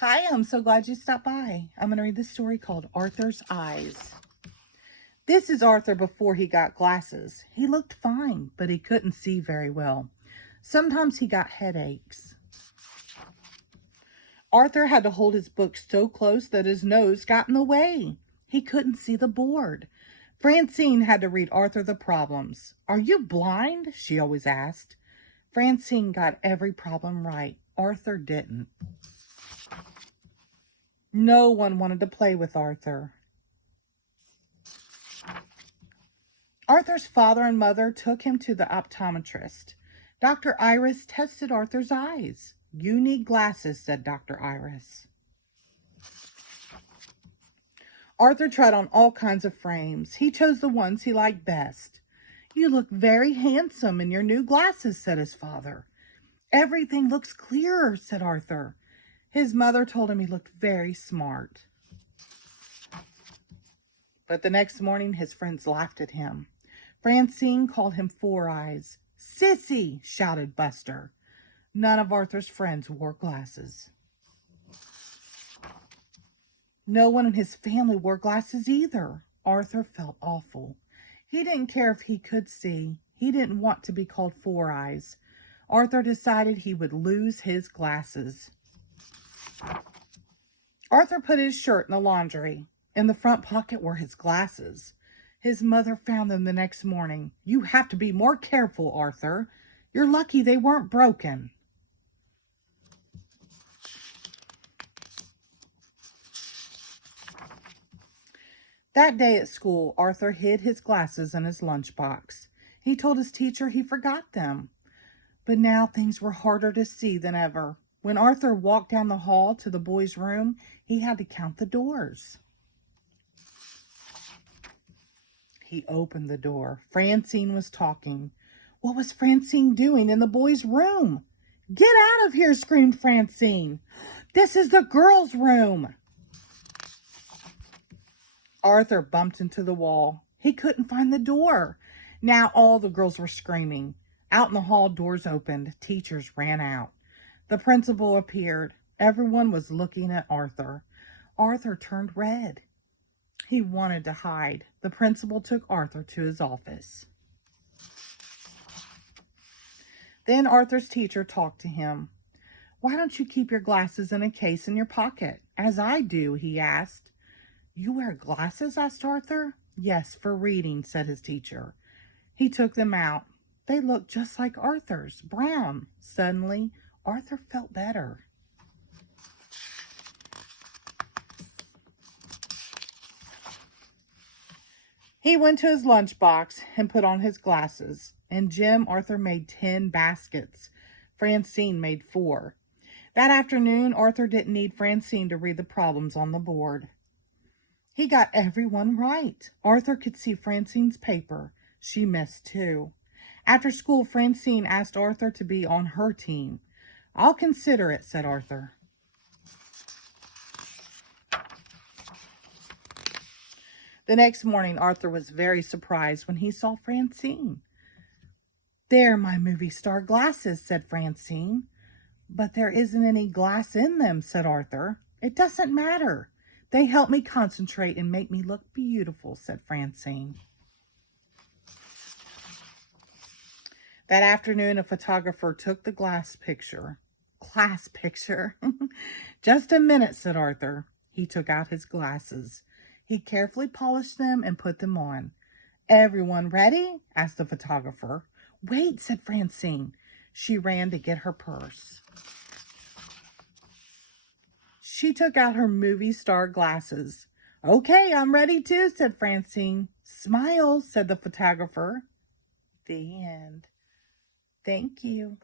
Hi, I'm so glad you stopped by. I'm going to read this story called Arthur's Eyes. This is Arthur before he got glasses. He looked fine, but he couldn't see very well. Sometimes he got headaches. Arthur had to hold his book so close that his nose got in the way. He couldn't see the board. Francine had to read Arthur the problems. "Are you blind?" she always asked. Francine got every problem right. Arthur didn't. No one wanted to play with Arthur. Arthur's father and mother took him to the optometrist. Dr. Iris tested Arthur's eyes. "You need glasses," said Dr. Iris. Arthur tried on all kinds of frames. He chose the ones he liked best. "You look very handsome in your new glasses," said his father. "Everything looks clearer," said Arthur. His mother told him he looked very smart. But the next morning, his friends laughed at him. Francine called him Four Eyes. "Sissy!" shouted Buster. None of Arthur's friends wore glasses. No one in his family wore glasses either. Arthur felt awful. He didn't care if he could see. He didn't want to be called Four Eyes. Arthur decided he would lose his glasses. Arthur put his shirt in the laundry. In the front pocket were his glasses. His mother found them the next morning. "You have to be more careful, Arthur. You're lucky they weren't broken." That day at school, Arthur hid his glasses in his lunchbox. He told his teacher he forgot them. But now things were harder to see than ever. When Arthur walked down the hall to the boys' room, he had to count the doors. He opened the door. Francine was talking. What was Francine doing in the boys' room? "Get out of here!" screamed Francine. "This is the girls' room." Arthur bumped into the wall. He couldn't find the door. Now all the girls were screaming. Out in the hall, doors opened. Teachers ran out. The principal appeared. Everyone was looking at Arthur. Arthur turned red. He wanted to hide. The principal took Arthur to his office. Then Arthur's teacher talked to him. "Why don't you keep your glasses in a case in your pocket, as I do?" he asked. "You wear glasses?" asked Arthur. "Yes, for reading," said his teacher. He took them out. They looked just like Arthur's, brown. Suddenly, Arthur felt better. He went to his lunchbox and put on his glasses. In gym, Arthur made 10 baskets. Francine made 4. That afternoon, Arthur didn't need Francine to read the problems on the board. He got everyone right. Arthur could see Francine's paper. She missed 2. After school, Francine asked Arthur to be on her team. "I'll consider it," said Arthur. The next morning, Arthur was very surprised when he saw Francine. "They're my movie star glasses," said Francine. "But there isn't any glass in them," said Arthur. "It doesn't matter. They help me concentrate and make me look beautiful," said Francine. That afternoon, a photographer took the class picture. "Just a minute," said Arthur. He took out his glasses. He carefully polished them and put them on. "Everyone ready?" asked the photographer. "Wait," said Francine. She ran to get her purse. She took out her movie star glasses. "Okay, I'm ready too," said Francine. "Smile," said the photographer. The end. Thank you.